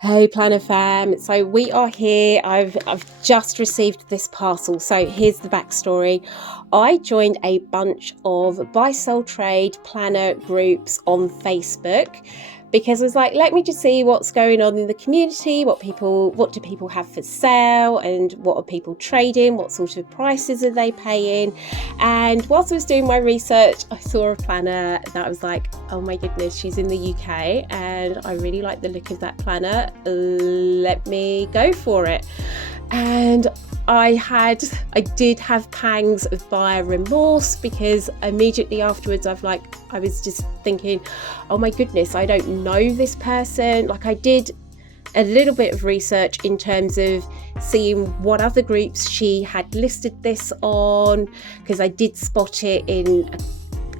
Hey Planner fam, so we are here. I've just received this parcel. So here's the backstory. I joined a bunch of buy sell trade planner groups on Facebook because I was like, let me just see what's going on in the community, what do people have for sale, and what are people trading, what sort of prices are they paying. And whilst I was doing my research, I saw a planner that I was like, oh my goodness, she's in the UK and I really like the look of that planner. Let me go for it. And I did have pangs of buyer remorse because immediately afterwards I was just thinking, oh my goodness, I don't know this person. Like, I did a little bit of research in terms of seeing what other groups she had listed this on, because I did spot it in,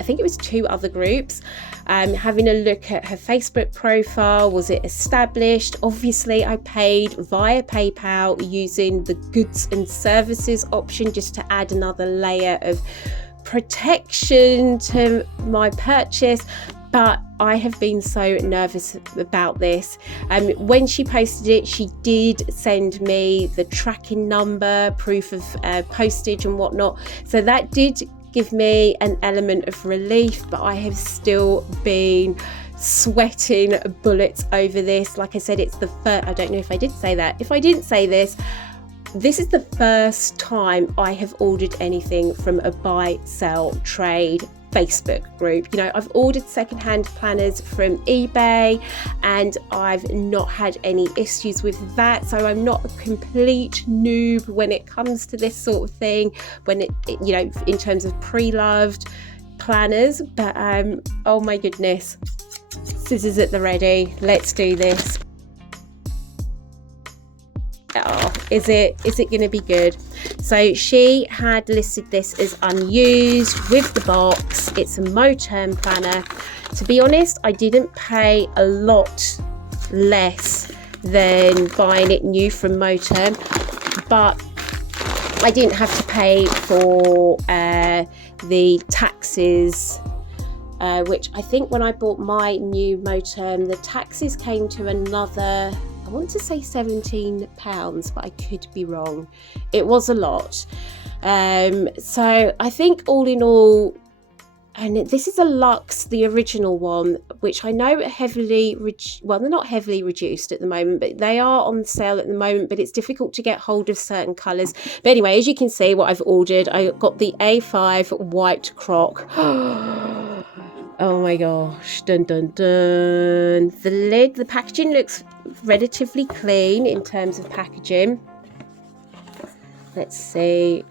I think it was 2 other groups. Having a look at her Facebook profile, was it established? Obviously, I paid via PayPal using the goods and services option just to add another layer of protection to my purchase. But I have been so nervous about this. When she posted it, she did send me the tracking number, proof of postage and whatnot. So that did give me an element of relief, but I have still been sweating bullets over this. Like I said, it's the first, I don't know if I did say that. If I didn't say this is the first time I have ordered anything from a buy, sell, trade Facebook group. You know, I've ordered secondhand planners from eBay and I've not had any issues with that, so I'm not a complete noob when it comes to this sort of thing, when it you know, in terms of pre-loved planners. But oh my goodness, scissors at the ready, let's do this. Oh, is it going to be good? So she had listed this as unused with the box. It's a Moterm planner. To be honest, I didn't pay a lot less than buying it new from Moterm, but I didn't have to pay for the taxes, which I think when I bought my new Moterm, the taxes came to another, I want to say £17, but I could be wrong. It was a lot. So I think all in all, and this is a Luxe, the original one, which I know they're not heavily reduced at the moment, but they are on sale at the moment, but it's difficult to get hold of certain colours. But anyway, as you can see what I've ordered, I got the A5 white croc. Oh my gosh, dun dun dun. The packaging looks relatively clean in terms of packaging. Let's see.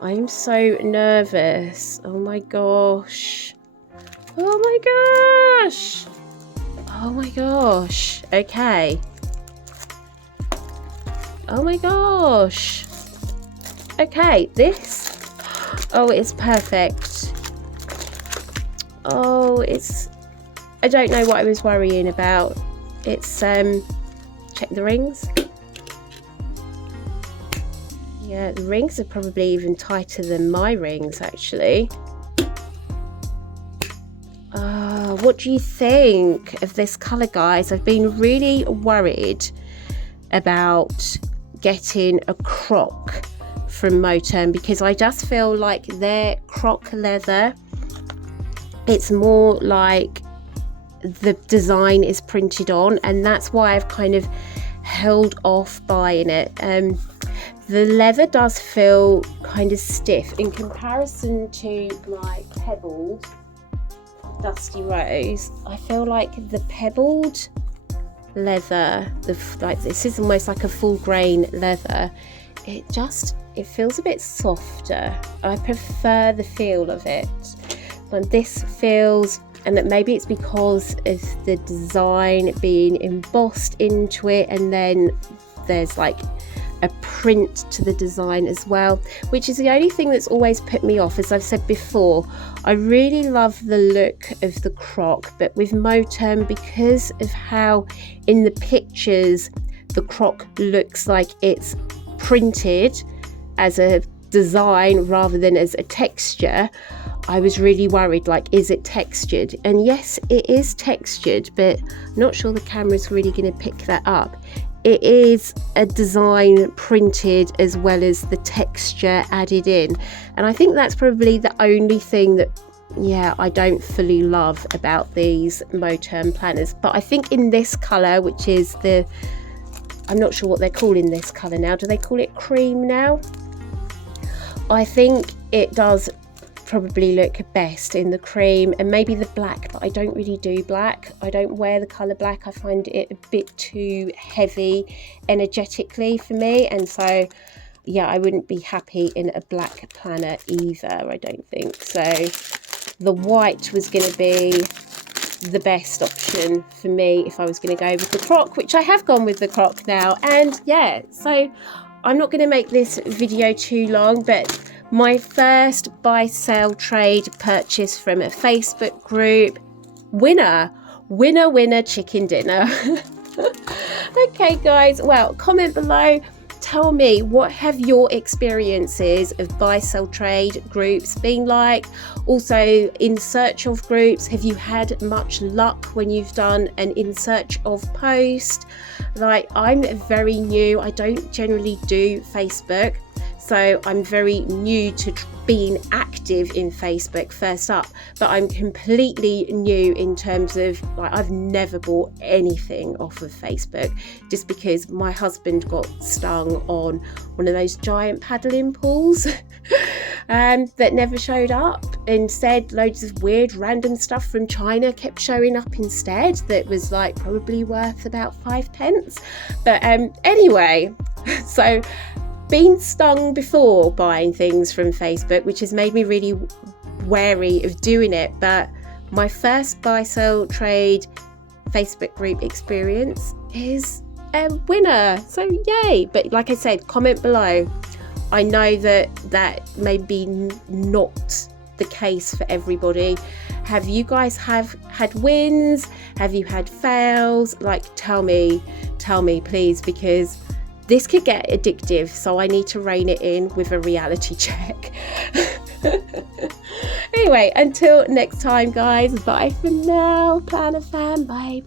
I'm so nervous. Oh my gosh. Oh my gosh. Oh my gosh. Okay. Oh my gosh. Okay, this. Oh, it's perfect. Oh, I don't know what I was worrying about. It's check the rings. Yeah, the rings are probably even tighter than my rings, actually. What do you think of this colour, guys? I've been really worried about getting a croc from Moterm because I just feel like their croc leather, it's more like the design is printed on, and that's why I've kind of held off buying it. The leather does feel kind of stiff in comparison to my pebbled Dusty Rose. I feel like the pebbled leather, this is almost like a full grain leather. It feels a bit softer. I prefer the feel of it. But this feels, and that maybe it's because of the design being embossed into it, and then there's like a print to the design as well, which is the only thing that's always put me off. As I've said before, I really love the look of the croc, but with Moterm, because of how in the pictures the croc looks like it's printed as a design rather than as a texture, I was really worried, like, is it textured? And yes, it is textured, but I'm not sure the camera's really going to pick that up. It is a design printed as well as the texture added in. And I think that's probably the only thing that, yeah, I don't fully love about these Moterm planners. But I think in this colour, which is the, I'm not sure what they're calling this colour now. Do they call it cream now? I think it does probably look best in the cream and maybe the black, but I don't really do black. I don't wear the colour black. I find it a bit too heavy energetically for me, and so yeah, I wouldn't be happy in a black planner either, I don't think. So the white was going to be the best option for me if I was going to go with the croc, which I have gone with the croc now. And yeah, so I'm not going to make this video too long, but my first buy sell trade purchase from a Facebook group, winner chicken dinner. Okay guys, well, comment below, tell me, what have your experiences of buy sell trade groups been like? Also, in search of groups, have you had much luck when you've done an in search of post? Like, I'm very new, I don't generally do Facebook, so I'm very new to being active in Facebook first up, but I'm completely new in terms of, like, I've never bought anything off of Facebook just because my husband got stung on one of those giant paddling pools that never showed up. Instead, loads of weird random stuff from China kept showing up instead that was like probably worth about 5 pence. But anyway, so been stung before buying things from Facebook, which has made me really wary of doing it. But my first buy sell trade Facebook group experience is a winner, so yay. But like I said, comment below. I know that may be not the case for everybody. Have you guys had wins? Have you had fails? Like, tell me please, because this could get addictive, so I need to rein it in with a reality check. Anyway, until next time guys, bye for now, Planner fam. Bye.